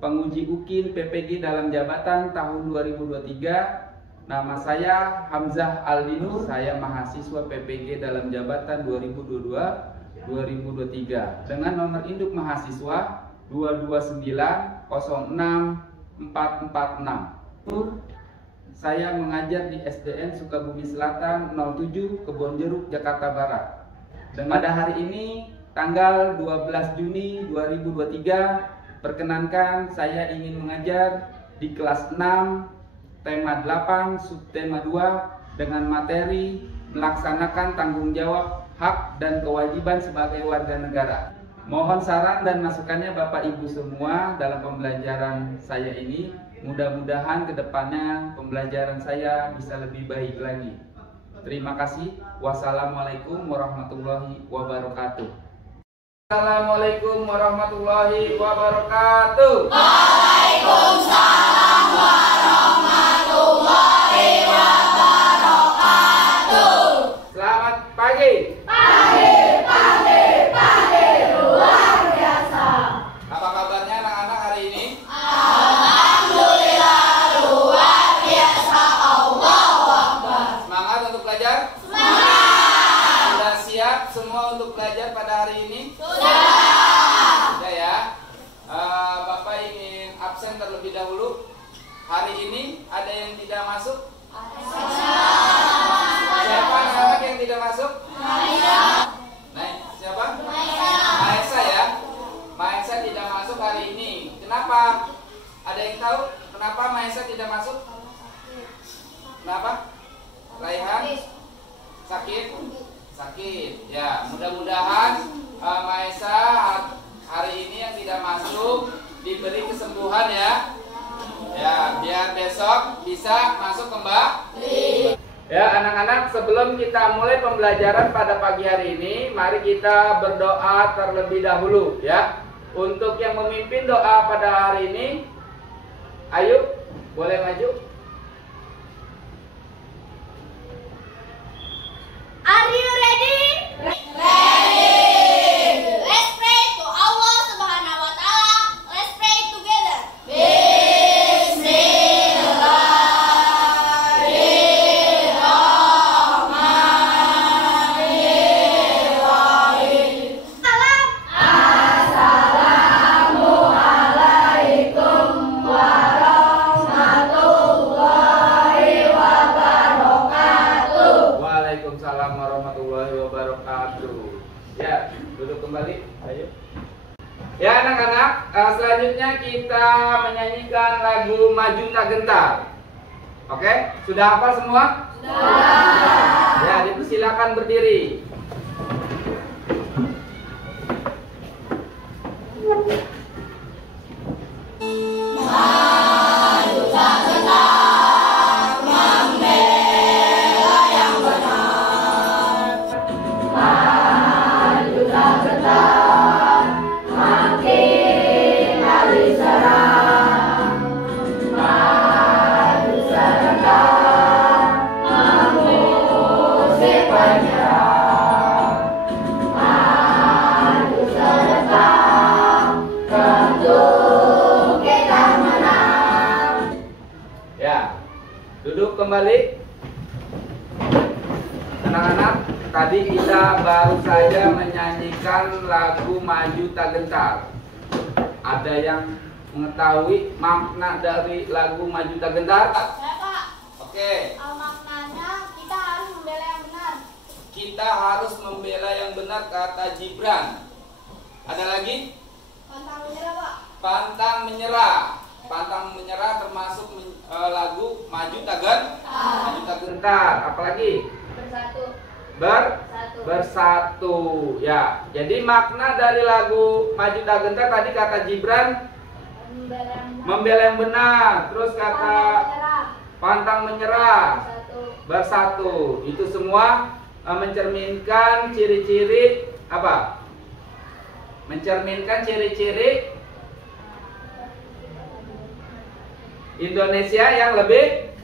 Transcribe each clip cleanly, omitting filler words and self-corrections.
penguji UKIN PPG dalam jabatan tahun 2023. Nama saya Hamzah Aldinur, saya mahasiswa PPG dalam jabatan 2022-2023 dengan nomor induk mahasiswa 229064446. Saya mengajar di SDN Sukabumi Selatan 07 Kebonjeruk, Jakarta Barat. Dan pada hari ini tanggal 12 Juni 2023, perkenankan saya ingin mengajar di kelas 6 tema 8 subtema 2 dengan materi melaksanakan tanggung jawab hak dan kewajiban sebagai warga negara. Mohon saran dan masukannya Bapak Ibu semua dalam pembelajaran saya ini. Mudah-mudahan kedepannya pembelajaran saya bisa lebih baik lagi. Terima kasih. Wassalamualaikum warahmatullahi wabarakatuh. Assalamualaikum warahmatullahi wabarakatuh. Waalaikumsalam warahmatullahi wabarakatuh. Selamat pagi. Pagi luar biasa. Apa kabarnya anak-anak hari ini? Alhamdulillah luar biasa. Allahu Akbar. Semangat untuk belajar? Semangat. Sudah siap semua untuk belajar pada hari ini? Sudah. Sudah ya. Bapak ingin absen terlebih dahulu. Hari ini ada yang tidak masuk? Siapa anak-anak yang tidak masuk? Nah, siapa? Maesa ya. Maesa tidak masuk hari ini. Kenapa? Ada yang tahu kenapa Maesa tidak masuk? Kenapa? Raihan? Sakit? Sakit. Ya, mudah-mudahan Maesa hari ini yang tidak masuk diberi kesembuhan ya. Ya, biar besok bisa masuk kembali. Ya, anak-anak, sebelum kita mulai pembelajaran pada pagi hari ini, mari kita berdoa terlebih dahulu ya. Untuk yang memimpin doa pada hari ini, ayo, boleh maju. Are you ready? Ready. Let's pray to Allah Subhanahu wa taala. Let's pray together. Bismillahirrahmanirrahim. Assalamualaikum warahmatullahi wabarakatuh. Waalaikumsalam warahmatullahi wabarakatuh. Ya, duduk kembali. Ayo. Ya anak-anak, selanjutnya kita menyanyikan lagu Maju Tak Gentar. Oke, sudah hafal semua? Sudah. Ya, dipersilakan berdiri. Maju tak gentar, membela yang benar. Maju tak gentar, makin hari serang. Maju serentak, mengusir penyerang. Maju serentak, tentu kita menang. Ya, duduk kembali. Anak-anak, tadi kita baru saja menyanyikan lagu Maju Tak Gentar. Ada yang mengetahui makna dari lagu Maju Tak Gentar? Saya Pak, Oke, maknanya kita harus membela yang benar. kita harus membela yang benar kata Gibran. Ada lagi? Pantang menyerah Pak. Pantang menyerah. Pantang menyerah termasuk lagu Maju Tak Gentar. Maju Tak Gentar. Apalagi? Bersatu. Bersatu. Bersatu. Ya. Jadi makna dari lagu Maju Tak Gentar tadi kata Gibran Membela yang benar. membela yang benar. Terus kata pantang menyerah. Bersatu. Itu semua mencerminkan ciri-ciri apa? Mencerminkan ciri-ciri Indonesia yang lebih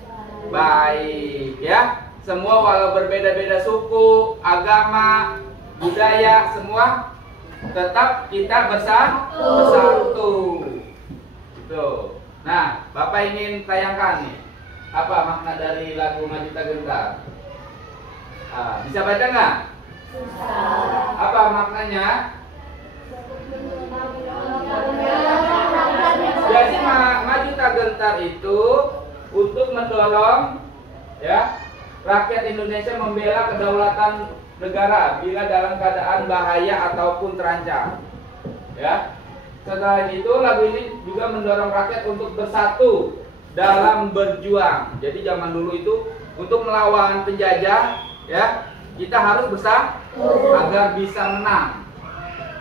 baik ya. Semua walau berbeda-beda suku, agama, budaya, semua tetap kita bersatu. Tuh. Nah, Bapak ingin tayangkan nih. Apa makna dari lagu Maju Tak Gentar? Bisa baca nggak? Apa maknanya? Jadi Maju Tak Gentar itu untuk mendorong ya rakyat Indonesia membela kedaulatan negara bila dalam keadaan bahaya ataupun terancam. Ya. Selain itu lagu ini juga mendorong rakyat untuk bersatu dalam berjuang. Jadi zaman dulu itu untuk melawan penjajah ya, kita harus bersatu agar bisa menang.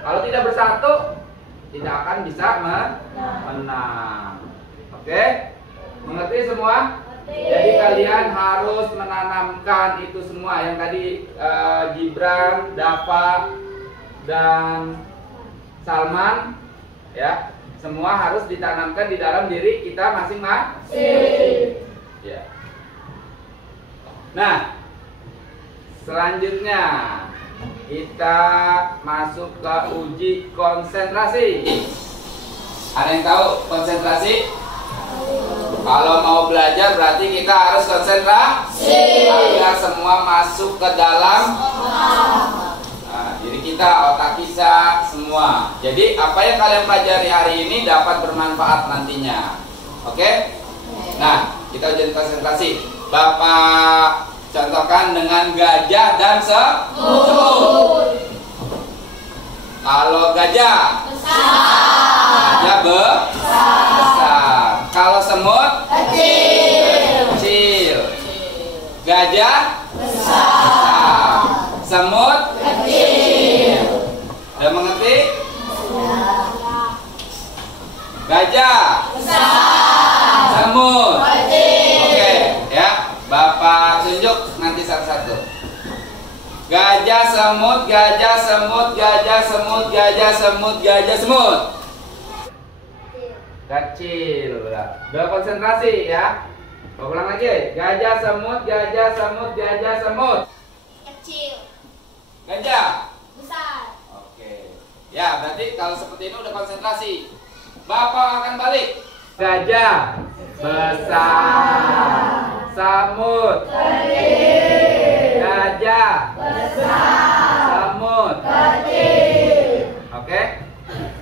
Kalau tidak bersatu tidak akan bisa menang. Oke? Mengerti semua? Jadi kalian harus menanamkan itu semua yang tadi Gibran, Dava, dan Salman ya, semua harus ditanamkan di dalam diri kita masing-masing. Ya. Nah, selanjutnya kita masuk ke uji konsentrasi. Ada yang tahu konsentrasi? Kalau mau belajar berarti kita harus konsentrasi agar semua masuk ke dalam diri kita, otak kita semua. Jadi apa yang kalian pelajari hari ini dapat bermanfaat nantinya. Oke? Nah, kita ujian konsentrasi. Bapak contohkan dengan gajah dan semut. Kalau gajah gajah besar. Kalau semut kecil. Gajah besar. Semut kecil. Udah mengerti? Gajah besar. Semut kecil. Oke, ya. Bapak tunjuk nanti satu-satu. Gajah, semut, gajah, semut, gajah, semut, gajah, semut, gajah, semut. Kecil. Udah konsentrasi ya. Ulang lagi. Gajah, semut, gajah, semut, gajah, semut. Kecil. Gajah Besar. Oke. Ya, berarti kalau seperti ini udah konsentrasi. Bapak akan balik. Gajah besar. Semut kecil. Gajah besar. Semut kecil. Oke?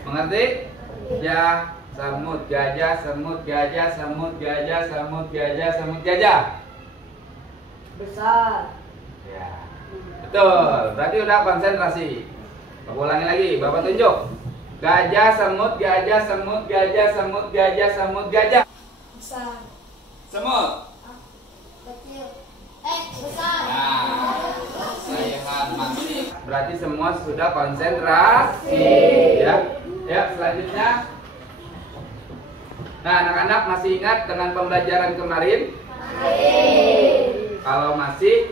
Mengerti? Ya, semut, gajah, semut, gajah, semut, gajah, semut, gajah, semut, gajah. Besar. Ya. Betul, berarti udah konsentrasi. Bapak ulangi lagi, Bapak tunjuk. Gajah, semut, gajah, semut, gajah, semut, gajah, semut, gajah. Besar. Semut. Kecil. Besar. Nah, saya masih. Berarti semua sudah konsentrasi. Ya. Ya, selanjutnya. Nah, anak-anak masih ingat dengan pembelajaran kemarin? Kalau masih,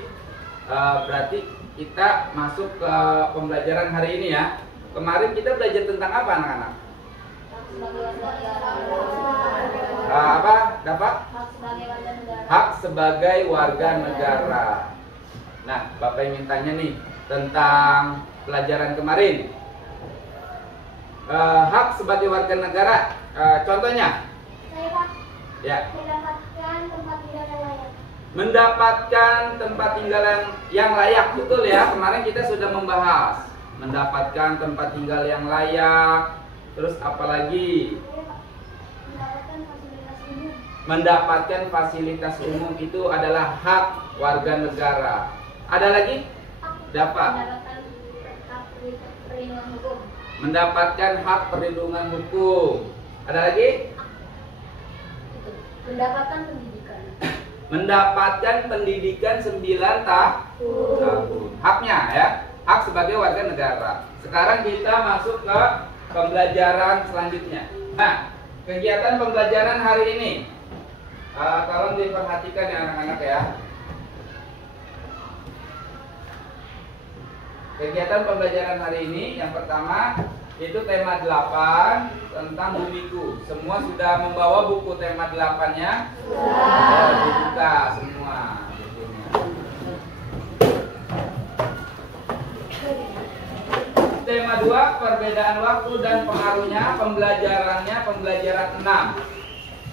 berarti kita masuk ke pembelajaran hari ini ya. Kemarin kita belajar tentang apa anak-anak? Apa? Dapat? Hak sebagai warga negara. Nah, Bapak ingin tanya nih tentang pelajaran kemarin. Hak sebagai warga negara, contohnya? Ya. Mendapatkan tempat tinggal yang layak, betul ya. Kemarin kita sudah membahas mendapatkan tempat tinggal yang layak. Terus apalagi? Mendapatkan fasilitas umum itu adalah hak warga negara. Ada lagi? Dapat. Mendapatkan hak perlindungan hukum. Ada lagi? Mendapatkan pendidikan. Mendapatkan pendidikan 9 tahun. Haknya ya, hak sebagai warga negara. Sekarang kita masuk ke pembelajaran selanjutnya. Nah, kegiatan pembelajaran hari ini, tolong diperhatikan ya anak-anak ya. Kegiatan pembelajaran hari ini yang pertama itu tema 8 tentang bumiku. Semua sudah membawa buku tema 8-nya? Sudah. Dibuka semua bukunya. Tema 2, perbedaan waktu dan pengaruhnya. Pembelajarannya pembelajaran 6.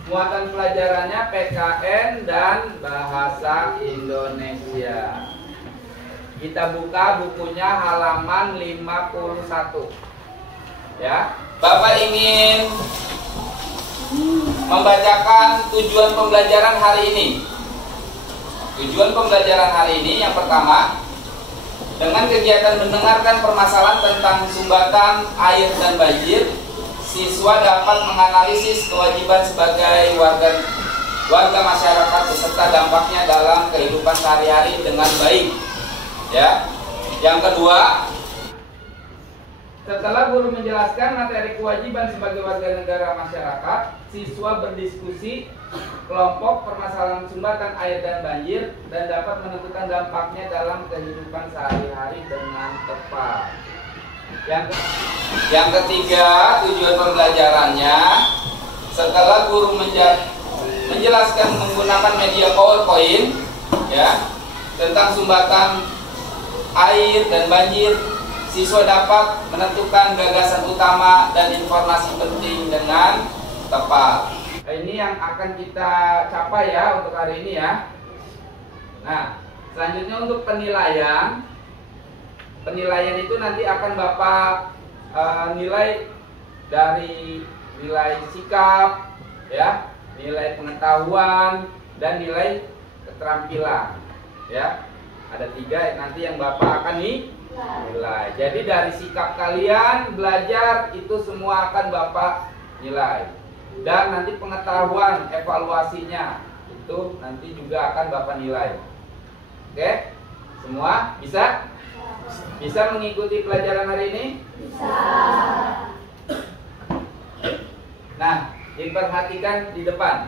Muatan pelajarannya PKN dan bahasa Indonesia. Kita buka bukunya halaman 51. Ya, Bapak ingin membacakan tujuan pembelajaran hari ini. Tujuan pembelajaran hari ini yang pertama, dengan kegiatan mendengarkan permasalahan tentang sumbatan air dan banjir, siswa dapat menganalisis kewajiban sebagai warga masyarakat beserta dampaknya dalam kehidupan sehari-hari dengan baik. Ya. Yang kedua, setelah guru menjelaskan materi kewajiban sebagai warga negara masyarakat, siswa berdiskusi kelompok permasalahan sumbatan air dan banjir dan dapat menentukan dampaknya dalam kehidupan sehari-hari dengan tepat. Yang ketiga, tujuan pembelajarannya, setelah guru menjelaskan menggunakan media PowerPoint ya tentang sumbatan air dan banjir, siswa dapat menentukan gagasan utama dan informasi penting dengan tepat. Ini yang akan kita capai ya untuk hari ini ya. Nah, selanjutnya untuk penilaian. Penilaian itu nanti akan Bapak nilai dari nilai sikap, ya, nilai pengetahuan dan nilai keterampilan. Ya, ada 3 nanti yang Bapak akan nilai. Jadi dari sikap kalian belajar itu semua akan Bapak nilai. Dan nanti pengetahuan evaluasinya itu nanti juga akan Bapak nilai. Oke? Semua bisa? Bisa mengikuti pelajaran hari ini? Bisa. Nah, diperhatikan di depan.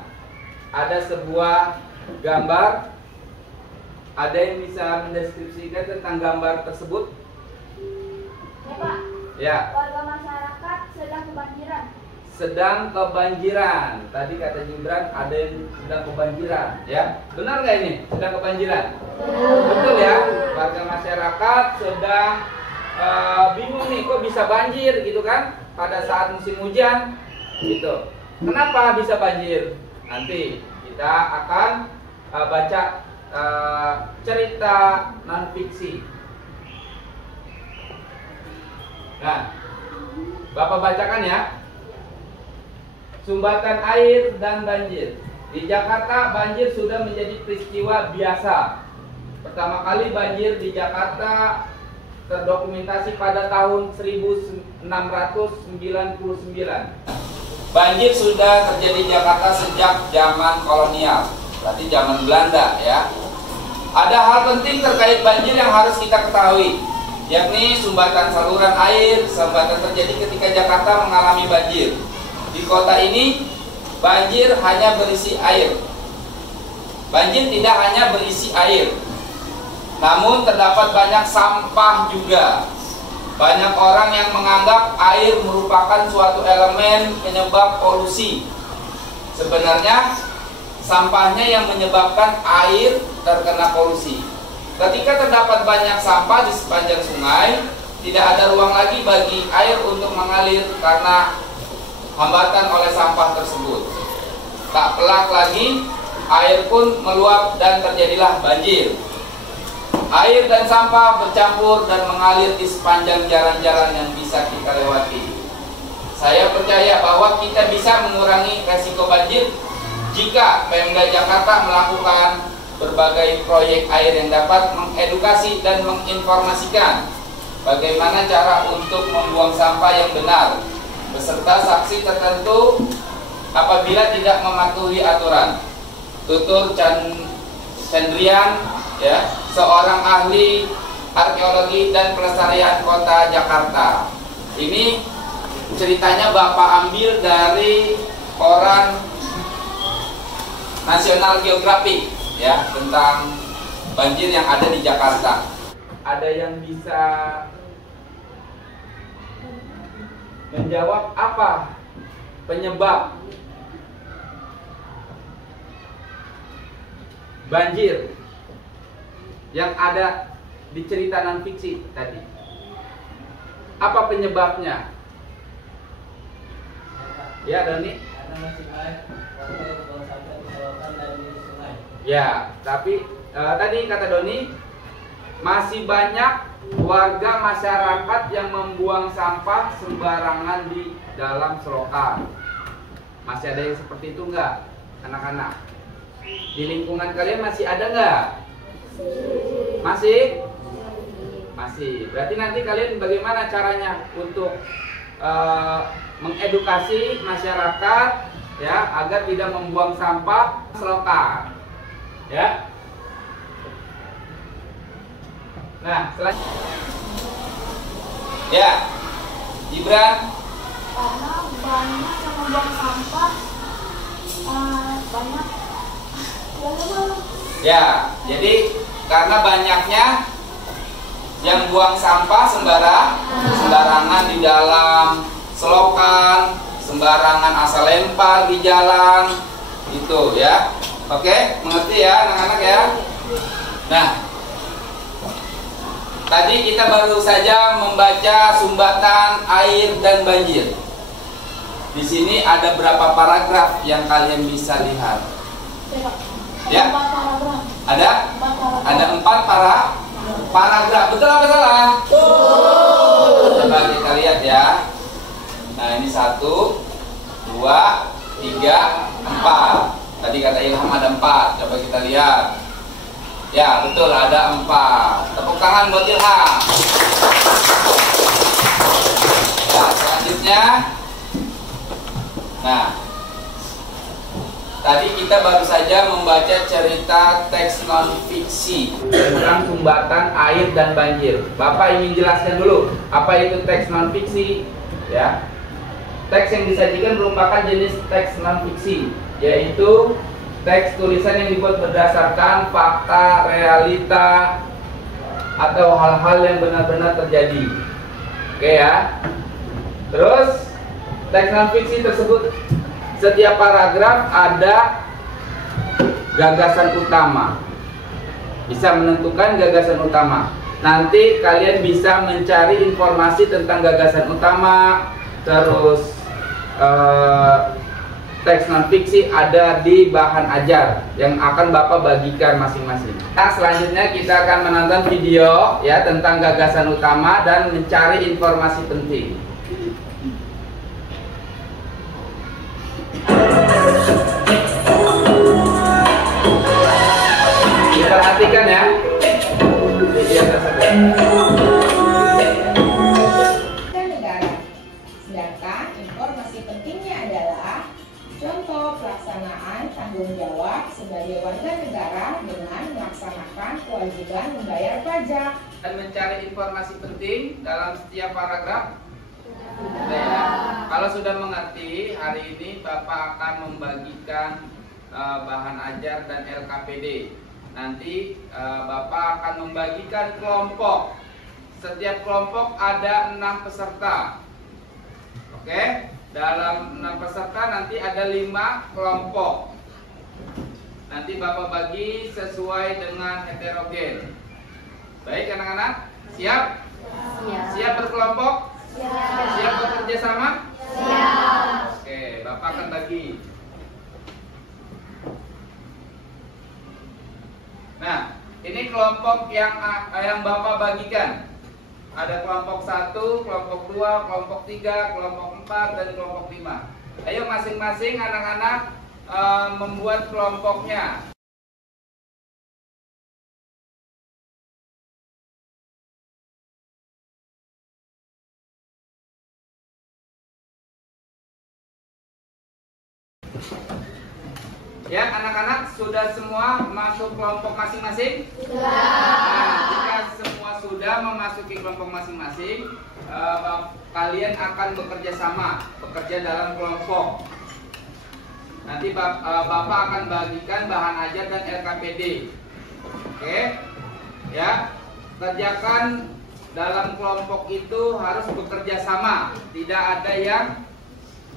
Ada sebuah gambar. Ada yang bisa mendeskripsikan tentang gambar tersebut? Ya, Pak. Ya. Warga masyarakat sedang kebanjiran. Sedang kebanjiran. Tadi kata Gibran ada yang sedang kebanjiran, ya. Benar nggak ini? Sedang kebanjiran? Betul ya. Warga masyarakat sedang bingung nih, kok bisa banjir gitu kan? Pada saat musim hujan, gitu. Kenapa bisa banjir? Nanti kita akan baca cerita non fiksi. Nah, Bapak bacakan ya. Sumbatan air dan banjir. Di Jakarta banjir sudah menjadi peristiwa biasa. Pertama kali banjir di Jakarta terdokumentasi pada tahun 1699. Banjir sudah terjadi di Jakarta sejak zaman kolonial, berarti zaman Belanda ya. Ada hal penting terkait banjir yang harus kita ketahui, yakni sumbatan saluran air. Sumbatan terjadi ketika Jakarta mengalami banjir. Di kota ini banjir hanya berisi air. Banjir tidak hanya berisi air, namun terdapat banyak sampah juga. Banyak orang yang menganggap air merupakan suatu elemen penyebab polusi. Sebenarnya sampahnya yang menyebabkan air terkena polusi. Ketika terdapat banyak sampah di sepanjang sungai, tidak ada ruang lagi bagi air untuk mengalir karena hambatan oleh sampah tersebut. Tak pelak lagi, air pun meluap dan terjadilah banjir. Air dan sampah bercampur dan mengalir di sepanjang jalan-jalan yang bisa kita lewati. Saya percaya bahwa kita bisa mengurangi resiko banjir jika Pemda Jakarta melakukan berbagai proyek air yang dapat mengedukasi dan menginformasikan bagaimana cara untuk membuang sampah yang benar, beserta sanksi tertentu apabila tidak mematuhi aturan. Tutur Chandrian, ya, seorang ahli arkeologi dan pelestarian kota Jakarta. Ini ceritanya Bapak ambil dari koran National Geographic, ya, tentang banjir yang ada di Jakarta. Ada yang bisa menjawab apa penyebab banjir yang ada di cerita non fiksi tadi? Apa penyebabnya? Ya, Doni. Karena masih banyak warga buang sampah di selokan dan di sungai. Ya, tapi tadi kata Doni, masih banyak warga masyarakat yang membuang sampah sembarangan di dalam selokan. Masih ada yang seperti itu enggak, anak-anak? Di lingkungan kalian masih ada nggak? Masih? Masih. Berarti nanti kalian bagaimana caranya untuk mengedukasi masyarakat ya agar tidak membuang sampah selokan, ya? Nah, selanjutnya, ya, Gibran. Karena banyak yang membuang sampah, banyak. Ya, jadi karena banyaknya yang buang sampah sembarangan di dalam selokan, sembarangan asal lempar di jalan, gitu ya. Oke, mengerti ya anak-anak ya? Nah, tadi kita baru saja membaca sumbatan air dan banjir. Di sini ada berapa paragraf yang kalian bisa lihat? Ya, ada 4 paragraf. Betul apa salah? Coba kita lihat ya. Nah, ini 1, 2, 3, 4. Tadi kata Ilham ada 4. Coba kita lihat. Ya, betul, ada 4. Tepuk tangan buat Ilham. Ya, selanjutnya. Nah, tadi kita baru saja membaca cerita teks non-fiksi tentang sumbatan air dan banjir. Bapak ingin jelaskan dulu apa itu teks non-fiksi, ya. Teks yang disajikan merupakan jenis teks non-fiksi, yaitu teks tulisan yang dibuat berdasarkan fakta, realita, atau hal-hal yang benar-benar terjadi. Oke ya. Terus teks non-fiksi tersebut, setiap paragraf ada gagasan utama. Bisa menentukan gagasan utama. Nanti kalian bisa mencari informasi tentang gagasan utama. Terus teks non-fiksi ada di bahan ajar yang akan Bapak bagikan masing-masing. Nah, selanjutnya kita akan menonton video ya tentang gagasan utama dan mencari informasi penting. Perhatikan ya. Negara. Sedangkan informasi pentingnya adalah contoh pelaksanaan tanggung jawab sebagai warga negara dengan melaksanakan kewajiban membayar pajak Dan mencari informasi penting dalam setiap paragraf. Sudah ya. Kalau sudah mengerti, hari ini Bapak akan membagikan bahan ajar dan LKPD. Nanti Bapak akan membagikan kelompok. Setiap kelompok ada 6 peserta. Oke, dalam 6 peserta nanti ada 5 kelompok. Nanti Bapak bagi sesuai dengan heterogen. Baik anak-anak, siap? Siap berkelompok? Siap bekerja sama? Siap. Oke, Bapak akan bagi. Nah, ini kelompok yang Bapak bagikan. Ada kelompok 1, kelompok 2, kelompok 3, kelompok 4, dan kelompok 5. Ayo masing-masing anak-anak membuat kelompoknya. Ya, anak-anak sudah semua masuk kelompok masing-masing? Sudah. Nah, jika semua sudah memasuki kelompok masing-masing, kalian akan bekerja sama, bekerja dalam kelompok. Nanti Bapak akan bagikan bahan ajar dan LKPD. Oke? Ya, kerjakan dalam kelompok itu harus bekerja sama, tidak ada yang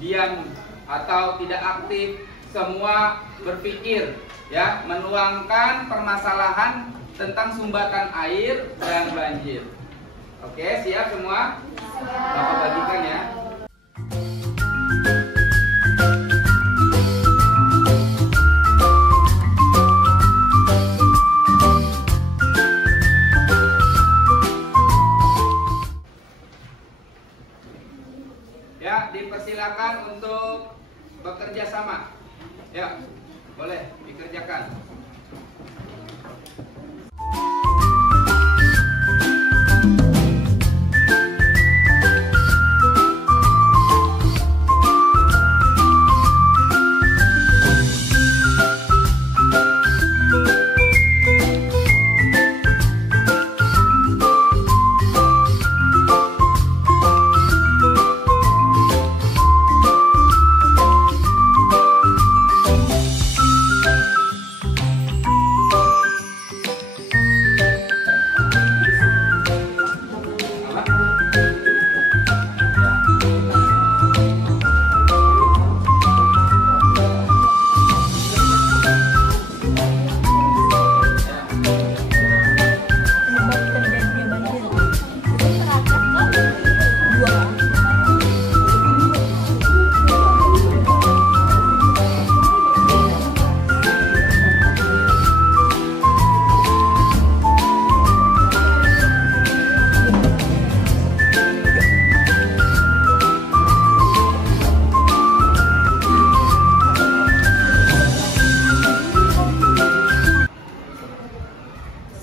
diam atau tidak aktif. Semua berpikir ya, menuangkan permasalahan tentang sumbatan air dan banjir. Oke, siap semua? Bapak bagikan ya. Ya, dipersilakan untuk bekerja sama. Ya, boleh dikerjakan.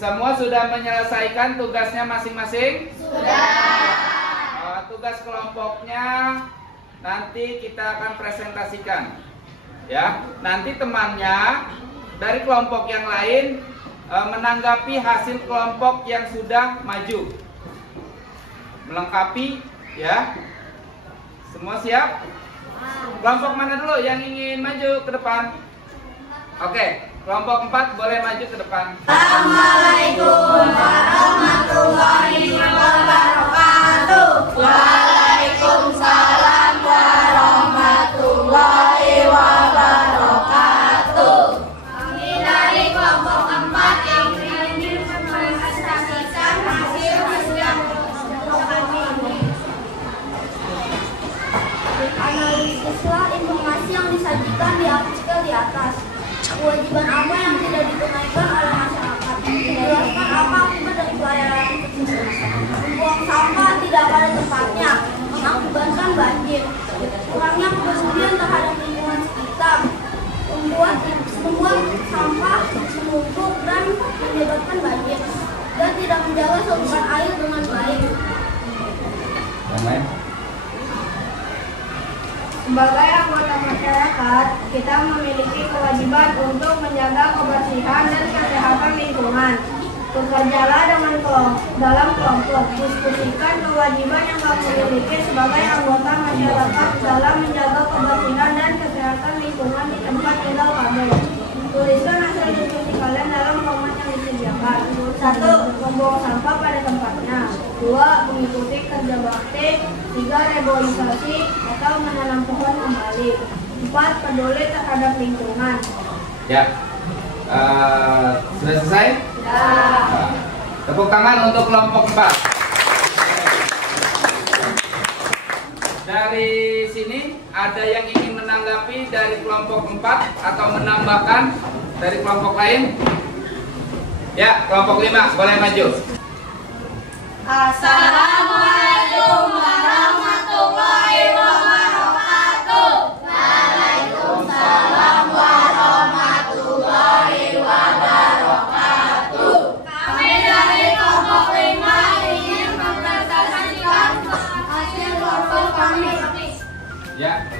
Semua sudah menyelesaikan tugasnya masing-masing? Sudah. Tugas kelompoknya nanti kita akan presentasikan. Ya, nanti temannya dari kelompok yang lain menanggapi hasil kelompok yang sudah maju. Melengkapi, ya. Semua siap? Kelompok mana dulu yang ingin maju ke depan? Oke, kelompok 4 boleh maju ke depan. Assalamualaikum warahmatullahi wabarakatuh. Waalaikumsalam warahmatullahi wabarakatuh. Kami dari kelompok 4 yang ingin mempresentasikan hasil yang kami ini. Analisislah informasi yang disajikan di artikel di atas. Kewajiban apa yang tidak ditunaikan oleh masyarakat? Jelaskan apa akibat dari pelayaran tersebut. Membuang sampah tidak pada tempatnya mengakibatkan banjir. Kurangnya kepedulian terhadap lingkungan sekitar membuat sampah menumpuk dan menyebabkan banjir, dan tidak menjaga saluran air dengan baik. Sebagai anggota masyarakat, kita memiliki kewajiban untuk menjaga kebersihan dan kesehatan lingkungan. Bekerjalah dalam kelompok, diskusikan kewajiban yang kamu miliki sebagai anggota masyarakat dalam menjaga kebersihan dan kesehatan lingkungan di tempat tinggal kamu. Tuliskan hasil diskusi kalian dalam format yang disediakan. 1. Membuang sampah pada tempatnya. 2. Mengikuti kerja bakti. 3. Reboisasi atau menanam pohon kembali. 4. Peduli terhadap lingkungan. Ya, sudah selesai? Ya. Tepuk tangan untuk kelompok 4. Dari sini ada yang ingin menanggapi dari kelompok 4 atau menambahkan dari kelompok lain? Ya, kelompok 5 boleh maju. Assalamualaikum warahmatullahi wabarakatuh. Waalaikumsalam warahmatullahi wabarakatuh. Kami dari kelompok 5 ingin mempresentasikan hasil kelompok kami. Ya.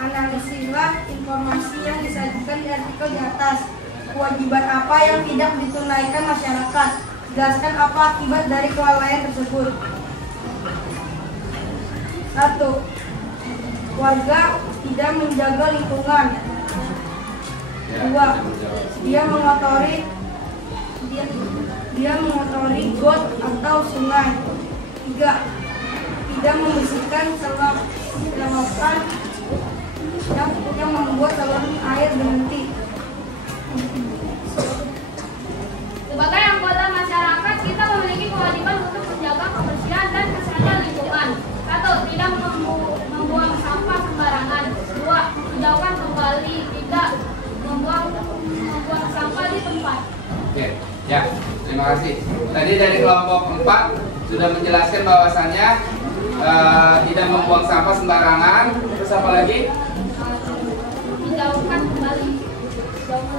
Analisislah informasi yang disajikan di artikel di atas. Kewajiban apa yang tidak ditunaikan masyarakat? Jelaskan apa akibat dari kelalaian tersebut. 1. Warga tidak menjaga lingkungan. 2. Dia mengotori got atau sungai. 3. Tidak membersihkan selokan yang membuat saluran air berhenti. Sebagai anggota masyarakat, kita memiliki kewajiban untuk menjaga kebersihan dan kesehatan lingkungan. Oke, ya, terima kasih. Tadi dari kelompok 4 sudah menjelaskan bahwasannya tidak membuang sampah sembarangan. Terus apa lagi?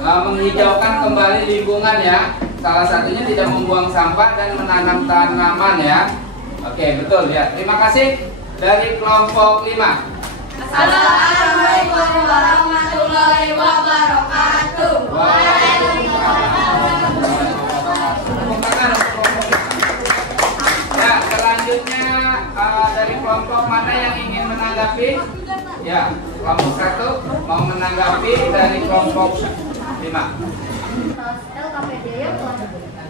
Menghijaukan kembali lingkungan ya. Salah satunya tidak membuang sampah dan menanam tanaman ya. Oke, betul ya. Terima kasih. Dari kelompok 5. Assalamualaikum warahmatullahi wabarakatuh. Ya, selanjutnya dari kelompok mana yang ingin menanggapi? Ya, kelompok 1 mau menanggapi dari kelompok 5. LKPD yang telah diberikan.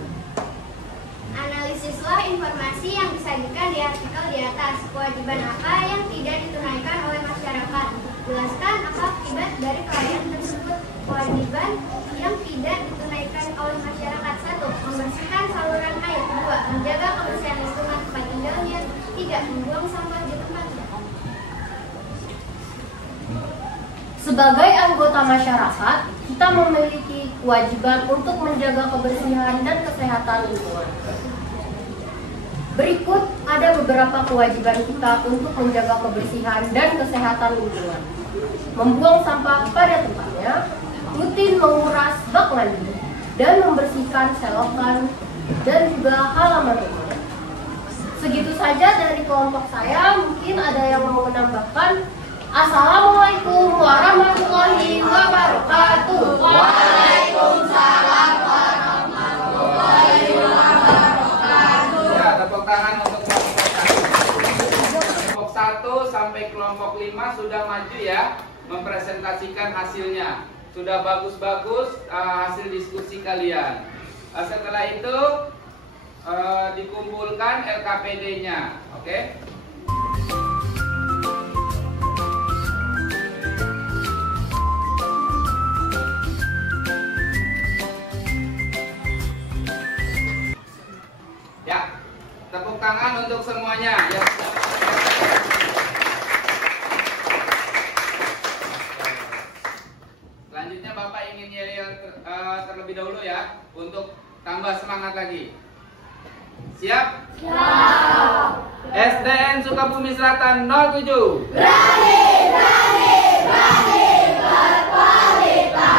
Analisislah informasi yang disajikan di artikel di atas. Kewajiban apa yang tidak ditunaikan oleh masyarakat? Jelaskan apa akibat dari kelalaian tersebut. Kewajiban yang tidak ditunaikan oleh masyarakat: 1. Membersihkan saluran air. 2. Menjaga kebersihan lingkungan tempat tinggalnya. 3. Membuang sampah di tempatnya. Sebagai anggota masyarakat, kita memiliki kewajiban untuk menjaga kebersihan dan kesehatan lingkungan. Berikut ada beberapa kewajiban kita untuk menjaga kebersihan dan kesehatan lingkungan. Membuang sampah pada tempatnya, rutin menguras bak mandi, dan membersihkan selokan dan juga halaman rumah. Segitu saja dari kelompok saya. Mungkin ada yang mau menambahkan. Assalamualaikum warahmatullahi wabarakatuh. Waalaikumsalam warahmatullahi wabarakatuh. Ya, tepuk tangan untuk kelompok 1 sampai kelompok 5 sudah maju ya, mempresentasikan hasilnya. Sudah bagus-bagus hasil diskusi kalian. Setelah itu dikumpulkan LKPD-nya, oke? Ya, tepuk tangan untuk semuanya. Ya. Selanjutnya Bapak ingin yel terlebih dahulu ya, untuk tambah semangat lagi. Siap? Siap. SDN Sukabumi Selatan 07. Berani, berani, berani, berkualitas,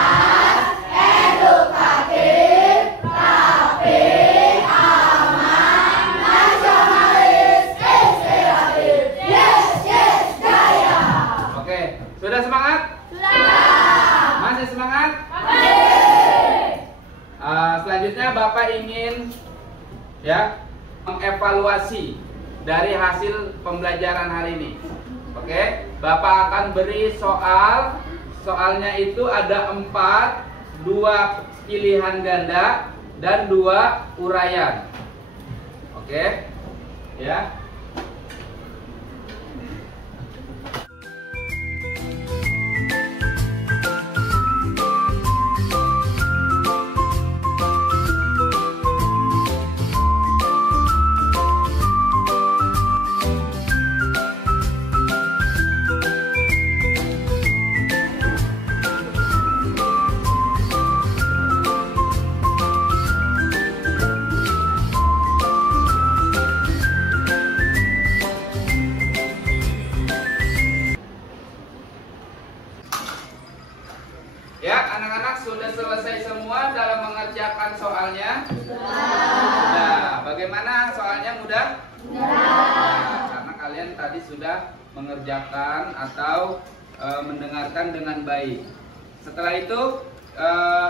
edukatif, rapi, aman, nasionalis, inspiratif. Yes, yes, jaya. Oke, sudah semangat? Sudah. Masih semangat? Selanjutnya Bapak ingin ya mengevaluasi dari hasil pembelajaran hari ini. Oke, Bapak akan beri soal. Soalnya itu ada 4, 2 pilihan ganda dan 2 uraian. Oke, ya. Ya, anak-anak sudah selesai semua dalam mengerjakan soalnya? Sudah. Bagaimana soalnya, mudah? Nah, karena kalian tadi sudah mengerjakan atau mendengarkan dengan baik. Setelah itu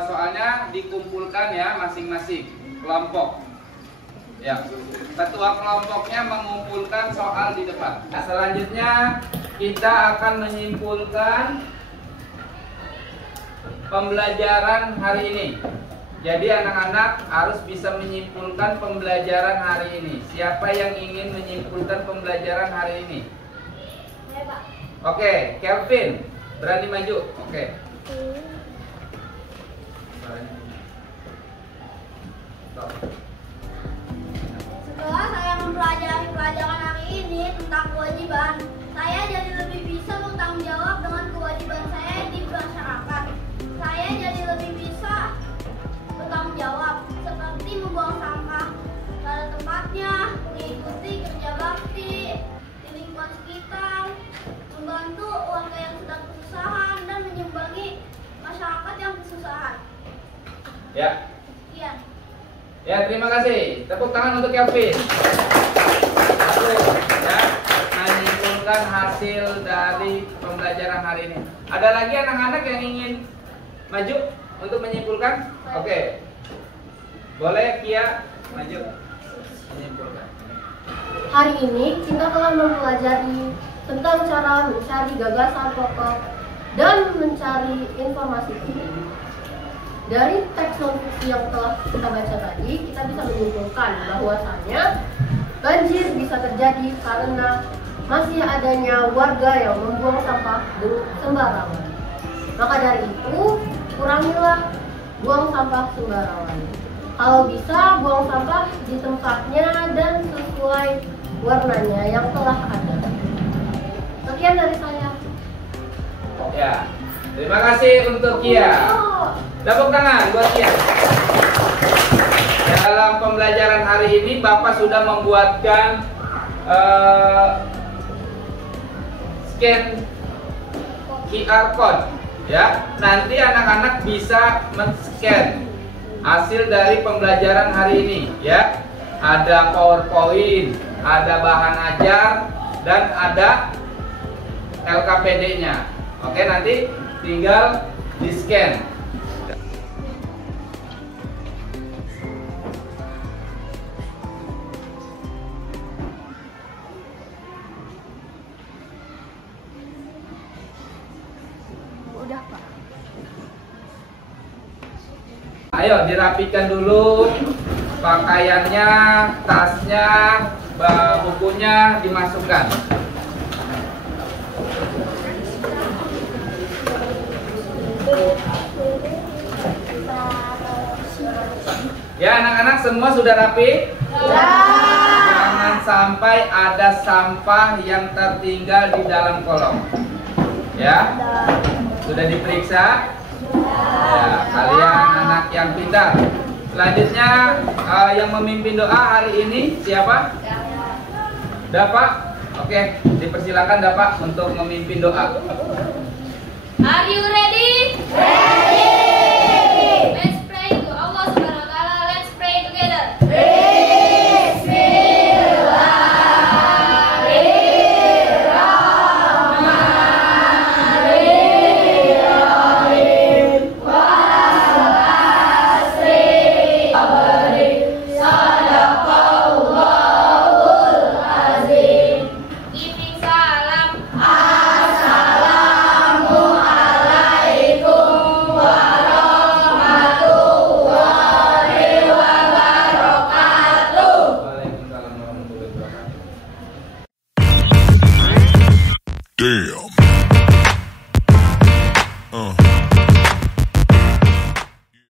soalnya dikumpulkan ya masing-masing kelompok. Ya, ketua kelompoknya mengumpulkan soal di depan. Nah, selanjutnya kita akan menyimpulkan pembelajaran hari ini. Jadi anak-anak harus bisa menyimpulkan pembelajaran hari ini. Siapa yang ingin menyimpulkan pembelajaran hari ini? Oke, Kelvin, berani maju. Oke. Setelah saya mempelajari pelajaran hari ini tentang kewajiban, saya jadi lebih bisa bertanggung jawab dengan kewajiban saya di masyarakat. Saya jadi lebih bisa bertanggung jawab masyarakat yang kesusahan. Ya. Iya. Ya, terima kasih. Tepuk tangan untuk Kelvin. Aku ya menyimpulkan hasil dari pembelajaran hari ini. Ada lagi anak-anak yang ingin maju untuk menyimpulkan? Oke. Boleh Kia maju menyimpulkan. Hari ini kita telah mempelajari tentang cara mencari gagasan pokok dan mencari informasi penting. Dari teks non-fiksi yang telah kita baca tadi, kita bisa menyimpulkan bahwasannya banjir bisa terjadi karena masih adanya warga yang membuang sampah sembarangan. Maka dari itu, kurangilah buang sampah sembarangan. Kalau bisa, buang sampah di tempatnya dan sesuai warnanya yang telah ada. Sekian dari saya. Ya. Terima kasih untuk Kia. Tepuk tangan buat Kia. Dalam pembelajaran hari ini Bapak sudah membuatkan scan QR code ya. Nanti anak-anak bisa men-scan hasil dari pembelajaran hari ini ya. Ada PowerPoint, ada bahan ajar dan ada LKPD-nya. Oke, nanti tinggal di-scan. Ayo dirapikan dulu pakaiannya, tasnya, bukunya dimasukkan. Ya anak-anak semua sudah rapi? Jangan sampai ada sampah yang tertinggal di dalam kolong. Ya, sudah diperiksa? Ya, kalian anak yang pintar. Selanjutnya yang memimpin doa hari ini siapa? Dapak. Oke, dipersilakan Dapak untuk memimpin doa. Are you ready? Ready. Let's pray to Allah Subhanahu wa taala. Let's pray together. Giving salam. Waalaikumsalam warahmatullahi wabarakatuh. Damn.